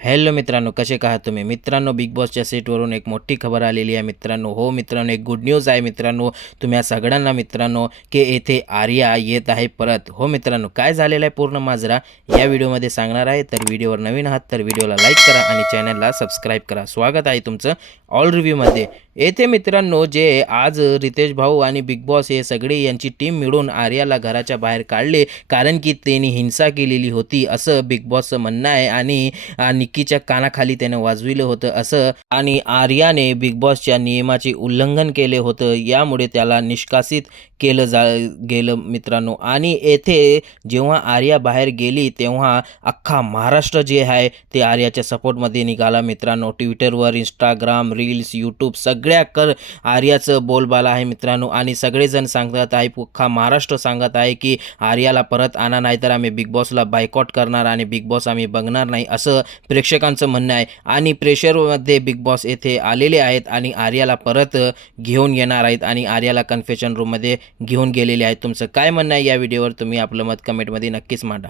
Hello मित्रांनो, कसे आहात तुम्ही मित्रांनो? बिग बॉसच्या सेटवरून एक मोठी खबर आलेली आहे मित्रांनो. हो मित्रांनो, एक गुड न्यूज आहे मित्रांनो तुम्हा सगळ्यांना मित्रांनो, की येथे आर्या येत आहे परत. हो मित्रांनो, काय झालेलं आहे पूर्ण माजरा या व्हिडिओमध्ये सांगणार आहे. तर व्हिडिओवर नवीन आहात तर व्हिडिओला लाईक करा आणि चॅनलला सबस्क्राईब करा. स्वागत आहे तुमचं ऑल रिव्ह्यूमध्ये. येथे मित्रांनो, जे आज रितेश भाऊ आणि बिग बॉस हे सगळे यांची टीम मिळून आर्याला घराच्या बाहेर काढले, कारण की त्यांनी हिंसा केलेली होती असं बिग बॉसचं म्हणणं आहे. आणि निक्कीच्या कानाखाली त्यानं वाजविलं होतं असं, आणि आर्याने बिग बॉसच्या नियमाचे उल्लंघन केले होतं, यामुळे त्याला निष्कासित केलं गेलं मित्रांनो. आणि येथे जेव्हा आर्या बाहेर गेली तेव्हा अख्खा महाराष्ट्र जे आहे ते आर्याच्या सपोर्टमध्ये निघाला मित्रांनो. ट्विटरवर, इंस्टाग्राम, रील्स, यूट्यूब सगळ्याकर आर्याचं बोलबाला आहे मित्रांनो. आणि सगळेजण सांगत आहे, अख्खा महाराष्ट्र सांगत आहे की आर्याला परत आणा, नाहीतर आम्ही बिग बॉसला बायकॉट करणार आणि बिग बॉस आम्ही बघणार नाही असं प्रेक्षकांचं म्हणणं आहे. आणि प्रेशरमध्ये बिग बॉस येथे आलेले आहेत आणि आर्याला परत घेऊन येणार आहेत आणि आर्याला कन्फेशन रूममध्ये घेऊन गेलेले आहेत. तुमचं काय म्हणणं आहे या व्हिडिओवर? तुम्ही आपलं मत कमेंटमध्ये नक्कीच मांडा.